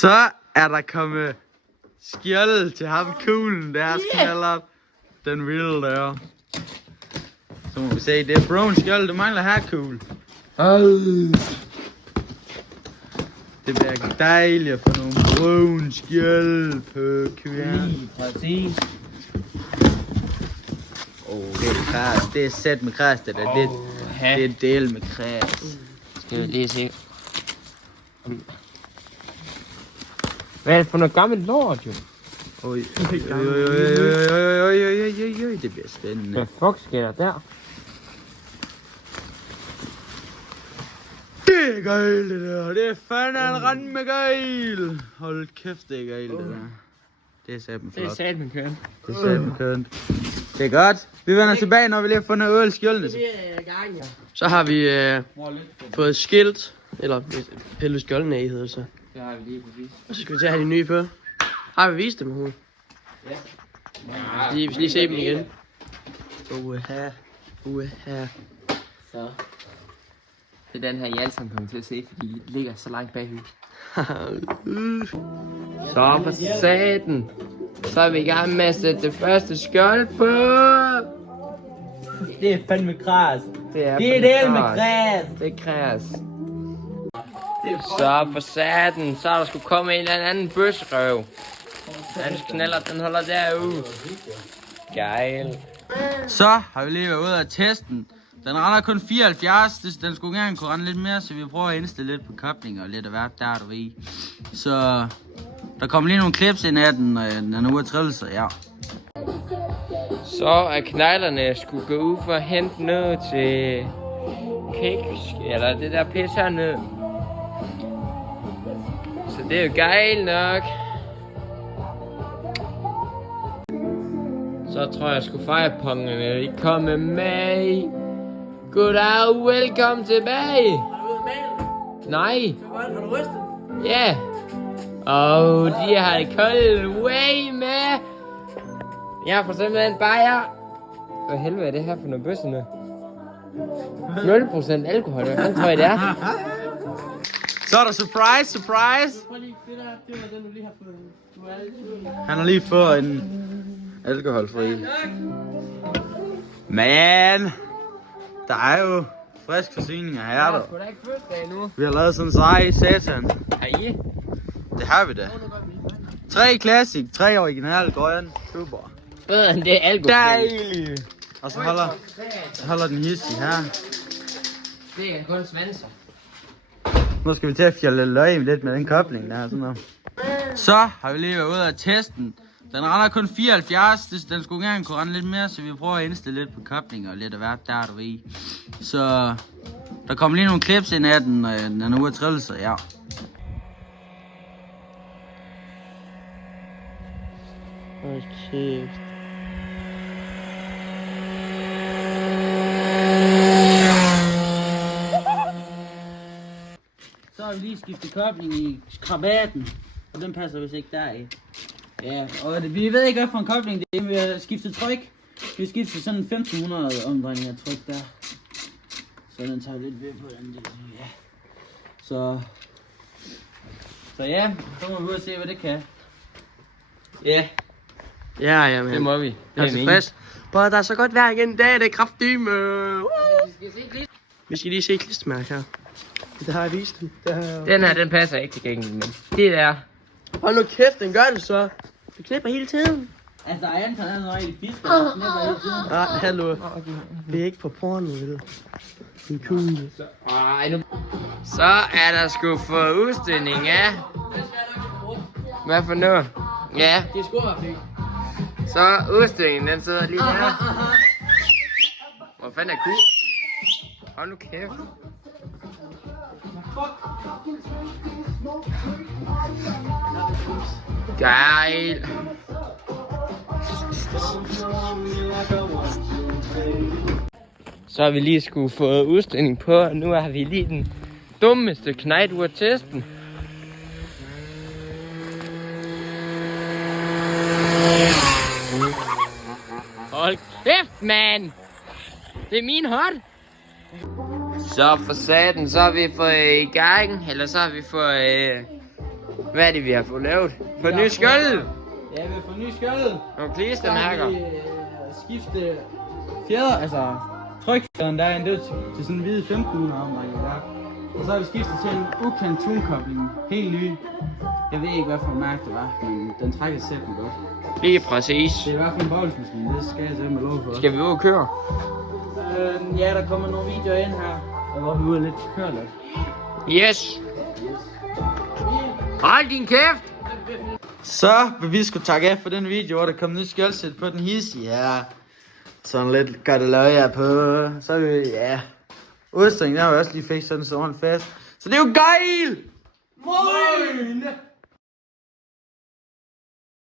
Så er der kommet skjold til ham kuglen, der skjold. Den vilde der. Så må vi se, det er brown skjold, du mangler her kugle. Det bliver dejligt at få nogle brown skjold på kvinden. Lige præcis. Det er kras, det er sæt med kras, det er lidt. Det er del med kras. Skal vi lige se. Hvad er det for noget gammelt lort, jo? Oj, det bliver spændende. Hvad fuck sker der der? Det er gejl, det der. Det er fandme en rand med gejl. Hold kæft, det er gejl, det der. Det er satme flot. Det er satme kønt. Det er satme kønt. Det er godt. Vi vender tilbage, når vi lige har fundet øl skjoldene. Så har vi fået skilt, eller pillet skjoldene af, hedder det så. Det har vi lige præcis. Og så skal vi til at have de nye på. Har vi vist dem, Hul? Ja. Vi skal lige se dem igen. Uha. Så. Det er den her, I alle sammen kommer til at se, fordi I ligger så langt bagved. Så for satan. Så er vi i gang med at sætte det første skjold på. Det er fandme kras. Det er del med kras. Det er kras. Så for satan, så er der skulle komme en eller anden bøsrøv. Hans knaller, den holder derude. Gejl. Så har vi lige været ude af testen. Den render kun 74, den skulle gerne kunne rende lidt mere, så vi prøver at indstille lidt på koblinger og lidt af hvert der, du ved. Så der kommer lige nogle clips ind af den, når den er ude af trillelse, ja. Så er knejlerne skulle gå ud for at hente noget til cake, eller det der pis hernede. Så det er jo gejl nok. Så tror jeg sgu fejrpongerne ikke komme med. Goddag, velkommen tilbage. Har du ude at male? Nej. Har du rystet? Ja. Og de har det kolde way med. Jeg får simpelthen bajer. Hvad helvede er det her for noget bøsse nu? 0% alkohol, hvad fanden tror jeg det er? Så er der surprise. Prøv lige, det var den, du lige har fået. Han har lige fået en alkoholfri. Men der er jo frisk forsyninger her, Jeg der. har sgu da ikke fødselsdag nu. Vi har lavet sådan en sej satan. Har I? Det har vi da. 3 classic, 3 original grøn. Super. Bedre end det alkohol. Dejligt. Og så holder den hissig her. Det er kun svanser. Nu skal vi til at fjolle løg lidt med den kobling der. Sådan noget. Så har vi lige været ude af testen. Den render kun 74, den skulle gerne kunne rende lidt mere, så vi prøver at indstille lidt på koblinger og lidt af hvert der, du ved. Så der kommer lige nogle clips ind af den, når den er ude af trillelse, ja. Hold kæft. Så har vi lige skiftet kobling i krabaten, og den passer vist ikke deri. Ja, og vi ved ikke, hvad for en kobling det er, vi har skiftet tryk. Vi har skiftet sådan 1500 omdrejninger tryk der. Så den tager lidt ved på den der, ja. Så ja, så må vi ud og se, hvad det kan. Ja, Ja, det må vi. Jeg er tilfreds. Bare der er så godt vejr igen i dag, det er kraftdyme. Vi skal lige se klistermærket her. Det har jeg vist den. Den her, den passer ikke til gengæld, men det der. Hold nu kæft, den gør det så. Det knipper hele tiden. Altså, Anton er noget rigtig fisk, og knipper hele tiden. Nej, hallo. Vi er ikke på porno, vel? Det er cool. Så er der sgu for udstilling af. Hvad for noget? Ja. Det er sgu fik. Så udstillingen, den sidder lige der. Hvor fanden er kul? Hold nu kæft. Gejl. Så har vi lige skulle få udstilling på, og nu har vi lige den dummeste knejt ud af testen. Hold kæft, mand! Det er min hånd! Så for satan, så har vi fået i gang, eller så har vi fået Hvad er det, vi har fået lavet? For ny skjold! Ja, vi får ny skjold. Nogle klistermærker. Skifte fjeder, altså trykfjederen der er en, det er til sådan en hvide 15 armrække der. Og så har vi skiftet til en ukendt tunkobling, helt ny. Jeg ved ikke, hvad for en mærke det var, men den trækker sætten godt. Lige præcis. Det er i hvert fald en boldmaskine, det skal jeg simpelthen lov for. Skal vi ud og køre? Ja, der kommer nogle videoer ind her, hvor vi er ude og lidt køre lidt. Yes. Hold din kæft! Så vil vi skulle takke af for den video, hvor der kom nyt skjoldsæt på den his. Ja, sådan lidt gøjteløjer på. Så er vi, ja. Udstringen, der har vi også lige fik sådan så ordentligt fast. Så det er jo gejl! Moin!